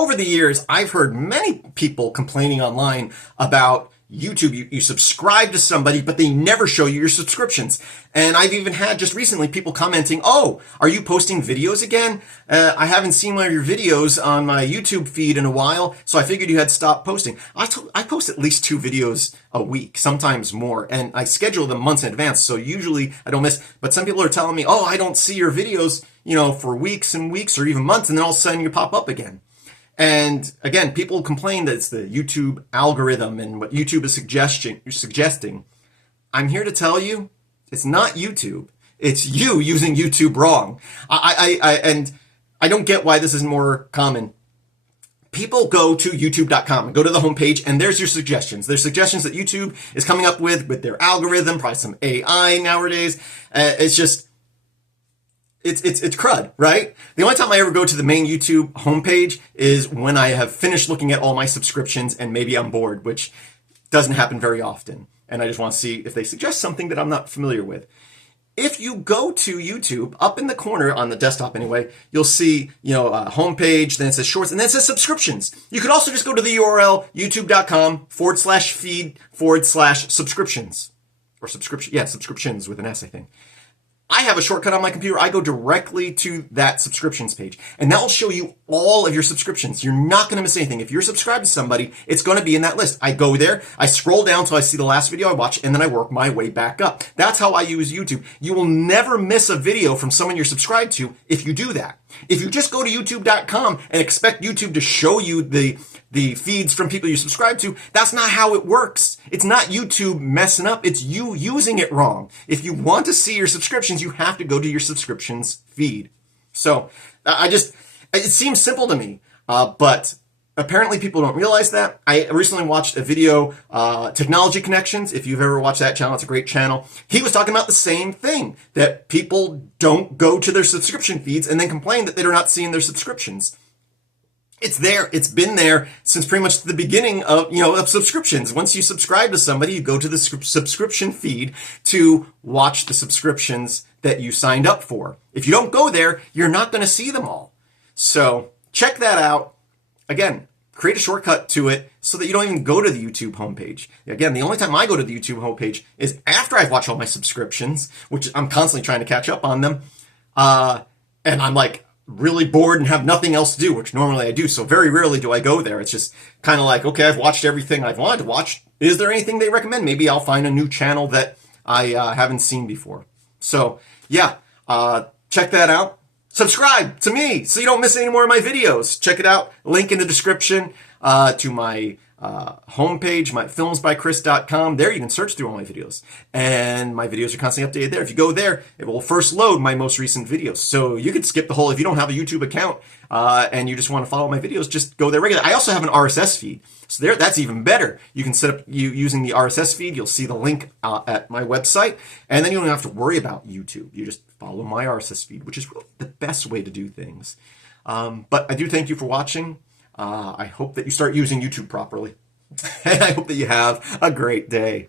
Over the years, I've heard many people complaining online about YouTube. You subscribe to somebody, but they never show you your subscriptions. And I've even had just recently people commenting, oh, are you posting videos again? I haven't seen one of your videos on my YouTube feed in a while, so I figured you had stopped posting. I post at least 2 videos a week, sometimes more, and I schedule them months in advance, so usually I don't miss. But some people are telling me, oh, I don't see your videos, for weeks and weeks or even months, and then all of a sudden you pop up again. And again, people complain that it's the YouTube algorithm and what YouTube is suggesting. I'm here to tell you, it's not YouTube. It's you using YouTube wrong. And I don't get why this is more common. People go to youtube.com and go to the homepage, and there's your suggestions. There's suggestions that YouTube is coming up with their algorithm, probably some AI nowadays. It's crud, right? The only time I ever go to the main YouTube homepage is when I have finished looking at all my subscriptions and maybe I'm bored, which doesn't happen very often. And I just want to see if they suggest something that I'm not familiar with. If you go to YouTube, up in the corner on the desktop anyway, you'll see, homepage, then it says shorts, and then it says subscriptions. You could also just go to the URL, youtube.com/feed/subscriptions. Or subscriptions with an S, I think. I have a shortcut on my computer. I go directly to that subscriptions page, and that will show you all of your subscriptions. You're not going to miss anything. If you're subscribed to somebody, it's going to be in that list. I go there, I scroll down till I see the last video I watched, and then I work my way back up. That's how I use YouTube. You will never miss a video from someone you're subscribed to if you do that. If you just go to youtube.com and expect YouTube to show you the feeds from people you subscribe to, that's not how it works. It's not YouTube messing up. It's you using it wrong. If you want to see your subscriptions, you have to go to your subscriptions feed. So it seems simple to me, but apparently people don't realize that. I recently watched a video, Technology Connections. If you've ever watched that channel, it's a great channel. He was talking about the same thing, that people don't go to their subscription feeds and then complain that they're not seeing their subscriptions. It's there. It's been there since pretty much the beginning of subscriptions. Once you subscribe to somebody, you go to the subscription feed to watch the subscriptions that you signed up for. If you don't go there, you're not going to see them all. So check that out. Again, create a shortcut to it so that you don't even go to the YouTube homepage. Again, the only time I go to the YouTube homepage is after I've watched all my subscriptions, which I'm constantly trying to catch up on them. And I'm like really bored and have nothing else to do, which normally I do. So very rarely do I go there. It's just kind of like, okay, I've watched everything I've wanted to watch. Is there anything they recommend? Maybe I'll find a new channel that I haven't seen before. So yeah, check that out. Subscribe to me so you don't miss any more of my videos. Check it out. Link in the description to my homepage, my filmsbychris.com. There you can search through all my videos. And my videos are constantly updated there. If you go there, it will first load my most recent videos. So you could skip the whole, if you don't have a YouTube account and you just want to follow my videos, just go there regularly. I also have an RSS feed. So that's even better. You can set up using the RSS feed. You'll see the link at my website. And then you don't have to worry about YouTube. You just follow my RSS feed, which is really the best way to do things. But I do thank you for watching. I hope that you start using YouTube properly. And I hope that you have a great day.